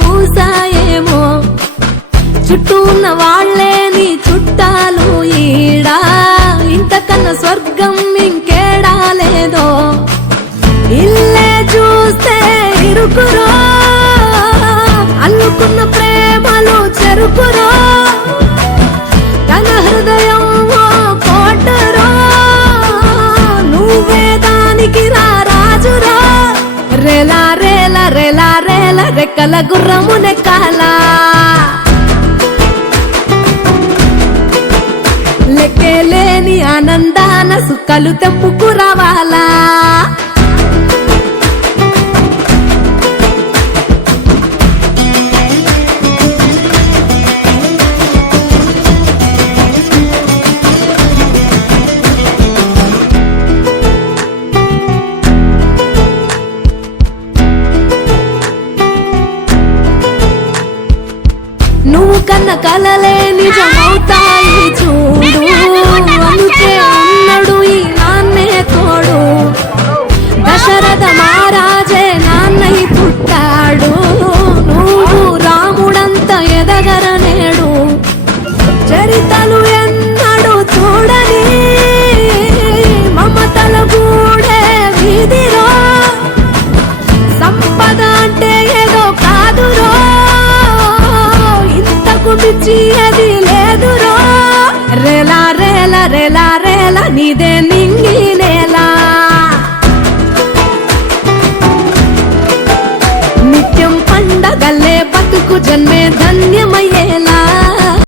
పూసాయేమో చుట్టూ ఉన్న వాళ్లే నీ చుట్టాలు ఈడా ఇంతకన్నా స్వర్గం ఇంకేడా లేదో ఇల్లే చూస్తే ఇరుకురో అల్లుకున్న ప్రేమలు చెరుకురో తన హృదయం కోటరో నువ్వే దానికి రాజురా రేలా రేలా రేలా రేలా రెక్కల గుర్రము నెక్కాలా లెక్కలేని ఆనందాన సుఖాలు తెంపుకు రావాలా నువ్వు కన్న కలలే నిజమవుతాయి చూడు అందుకే ఉన్నాడు ఈ నాన్నే తోడు దశరథ మహారాజే నాన్నై పుట్టాడు నువ్వు రాముడంత ఎదగరనేడు చరితలు ఎన్నడు చూడని మమతల గూడే వీధిరో సంపద అంటే ఏదో కాదురో పిచ్చి అది లేదురో రేలా రేలా రేలా రేలా నీదే నింగి నేలా నిత్యం పండగల్లే బతుకు జన్మే ధన్యమయ్యేలా